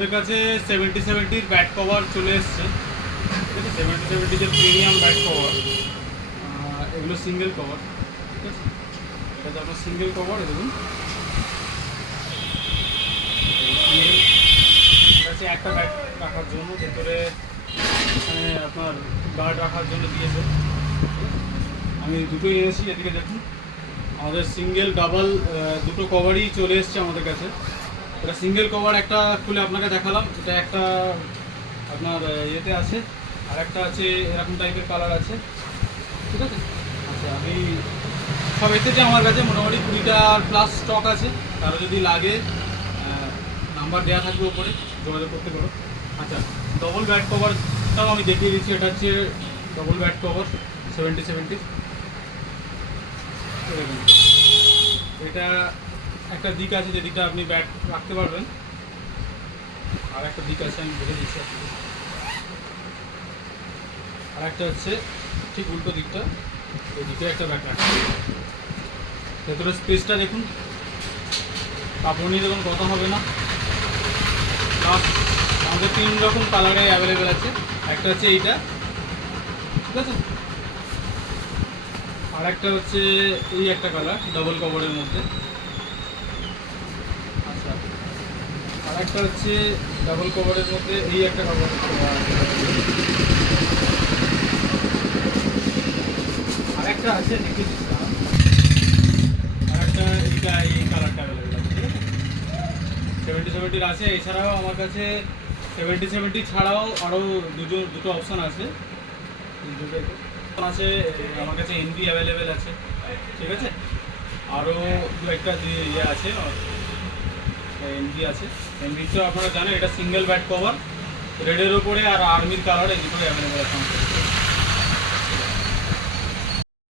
আমাদের কাছে 70-70 bat cover চলে এসছে, ঠিক আছে। 70-70 যে প্রিমিয়াম ব্যাট কভার, এগুলো সিঙ্গেল কভার, ঠিক আছে। এটা আপনার সিঙ্গেল কভার, দেখুন সিঙ্গেল। এটা হচ্ছে একটা ব্যাট রাখার জন্য, ভেতরে এখানে আপনার গার্ড রাখার জন্য দিয়েছে। আমি দুটোই এনেছি, এদিকে দেখুন আমাদের সিঙ্গেল ডাবল দুটো কভারই চলে এসছে আমাদের কাছে। এটা সিঙ্গেল কভার একটা খুলে আপনাকে দেখালাম, এটা একটা আপনার ইয়েতে আছে, আর একটা আছে এরকম টাইপের কালার আছে, ঠিক আছে। আচ্ছা, আমি সব এতে যে আমার কাছে মোটামুটি 20টা প্লাস স্টক আছে, কারো যদি লাগে নাম্বার দেওয়া থাকবে ওপরে, যোগাযোগ করতে পারো। আচ্ছা, ডবল ব্যাট কভারটাও আমি দেখিয়ে দিচ্ছি। এটা হচ্ছে ডবল ব্যাট কভার 70-70। এটা একটা দিক আছে যে দিকটা আপনি ব্যাট রাখতে পারবেন, আর একটা দিক আছে আমি বলে দিচ্ছি আপনাকে। আর একটা হচ্ছে ঠিক উল্টো দিকটা, ওই দিকে একটা ব্যাট রাখতে হবে। ভেতরে স্পেসটা দেখুন, কাপড় নিয়ে দেখুন কথা হবে না। প্লাস আমাদের 3 রকম কালারে অ্যাভেলেবেল আছে। একটা হচ্ছে এইটা, ঠিক আছে। আর একটা হচ্ছে এই একটা কালার ডবল কভারের মধ্যে। আচ্ছা, আর একটা হচ্ছে ডাবল কভারের মধ্যে এই একটা কভার। আর একটা আছে দেখে দিচ্ছিলাম, আর একটা এইটা এই কালারটা অ্যাভেলেবেল আছে, ঠিক আছে। 70-70 আছে। এছাড়াও আমার কাছে 70-70 ছাড়াও আরও দুটো অপশান আছে, আছে আমার কাছে। এনবি অ্যাভেলেবেল আছে, ঠিক আছে। আরও দু একটা ইয়ে আছে, এনবি আছে। এনবি তো আপনারা জানেন, এটা সিঙ্গেল ব্যাট কভার, রেডের ওপরে আর আর্মির কালার, এই দুটোই অ্যাভেলেবেল আছে আমাদের কাছে।